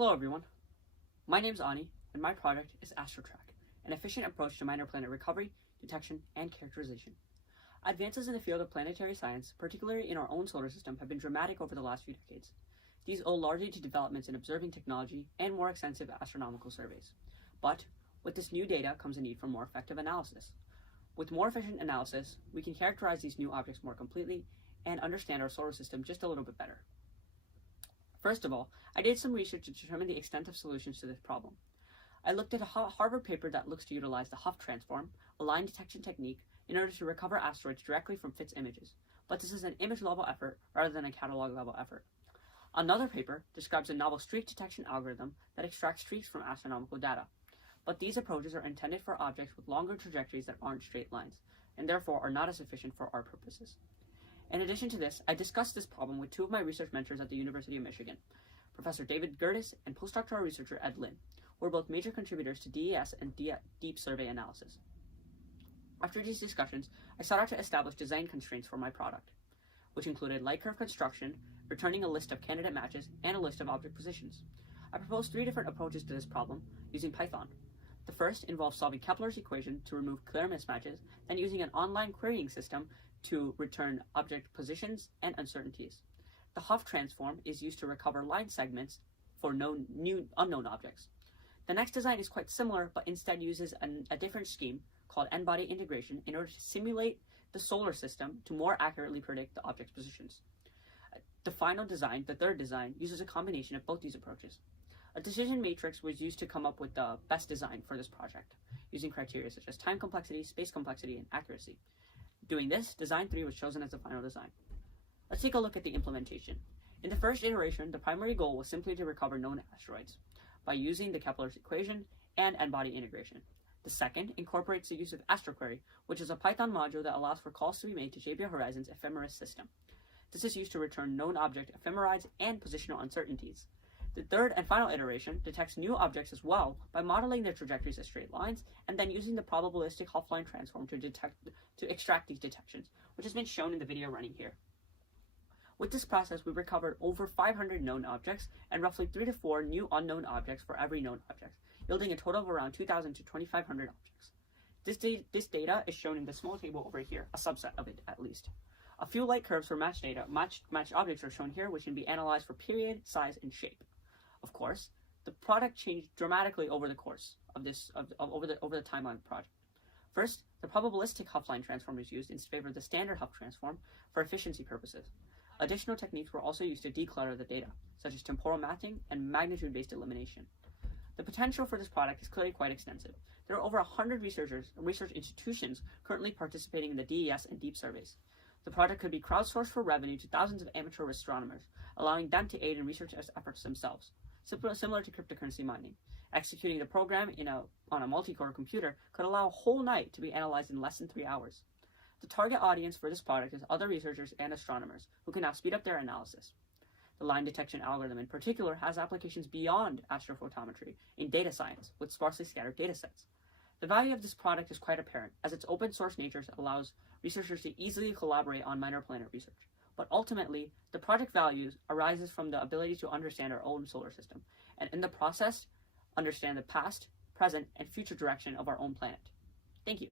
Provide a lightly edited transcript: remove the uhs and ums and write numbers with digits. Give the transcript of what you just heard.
Hello everyone, my name is Ani, and my project is AstroTrack, an efficient approach to minor planet recovery, detection, and characterization. Advances in the field of planetary science, particularly in our own solar system, have been dramatic over the last few decades. These owe largely to developments in observing technology and more extensive astronomical surveys. But with this new data comes a need for more effective analysis. With more efficient analysis, we can characterize these new objects more completely and understand our solar system just a little bit better. First of all, I did some research to determine the extent of solutions to this problem. I looked at a Harvard paper that looks to utilize the Huff transform, a line detection technique, in order to recover asteroids directly from FITS images, but this is an image-level effort rather than a catalog-level effort. Another paper describes a novel streak detection algorithm that extracts streaks from astronomical data, but these approaches are intended for objects with longer trajectories that aren't straight lines, and therefore are not as efficient for our purposes. In addition to this, I discussed this problem with two of my research mentors at the University of Michigan, Professor David Gertis and postdoctoral researcher Ed Lin, who are both major contributors to DES and deep survey analysis. After these discussions, I sought out to establish design constraints for my product, which included light curve construction, returning a list of candidate matches, and a list of object positions. I proposed three different approaches to this problem using Python. The first involves solving Kepler's equation to remove clear mismatches, then using an online querying system to return object positions and uncertainties. The Huff transform is used to recover line segments for unknown objects. The next design is quite similar, but instead uses a different scheme called n-body integration in order to simulate the solar system to more accurately predict the object's positions. The final design, the third design, uses a combination of both these approaches. A decision matrix was used to come up with the best design for this project, using criteria such as time complexity, space complexity, and accuracy. Doing this, design 3 was chosen as the final design. Let's take a look at the implementation. In the first iteration, the primary goal was simply to recover known asteroids by using the Kepler's equation and n-body integration. The second incorporates the use of AstroQuery, which is a Python module that allows for calls to be made to JPL Horizon's ephemeris system. This is used to return known object ephemerides and positional uncertainties. The third and final iteration detects new objects as well by modeling their trajectories as straight lines and then using the probabilistic Huff-line transform to extract these detections, which has been shown in the video running here. With this process, we recovered over 500 known objects and roughly 3 to 4 new unknown objects for every known object, yielding a total of around 2,000 to 2,500 objects. This data is shown in the small table over here, a subset of it at least. A few light curves for matched objects are shown here, which can be analyzed for period, size, and shape. Of course, the product changed dramatically over the course of over the timeline of the project. First, the probabilistic Huff-line transform is used in favor of the standard Huff transform for efficiency purposes. Additional techniques were also used to declutter the data, such as temporal matching and magnitude-based elimination. The potential for this product is clearly quite extensive. There are over 100 research institutions currently participating in the DES and deep surveys. The project could be crowdsourced for revenue to thousands of amateur astronomers, allowing them to aid in research efforts themselves, similar to cryptocurrency mining. Executing the program on a multi-core computer could allow a whole night to be analyzed in less than 3 hours. The target audience for this product is other researchers and astronomers who can now speed up their analysis. The line detection algorithm in particular has applications beyond astrophotometry in data science with sparsely scattered datasets. The value of this product is quite apparent, as its open source nature allows researchers to easily collaborate on minor planet research. But ultimately, the project value arises from the ability to understand our own solar system, and in the process, understand the past, present, and future direction of our own planet. Thank you.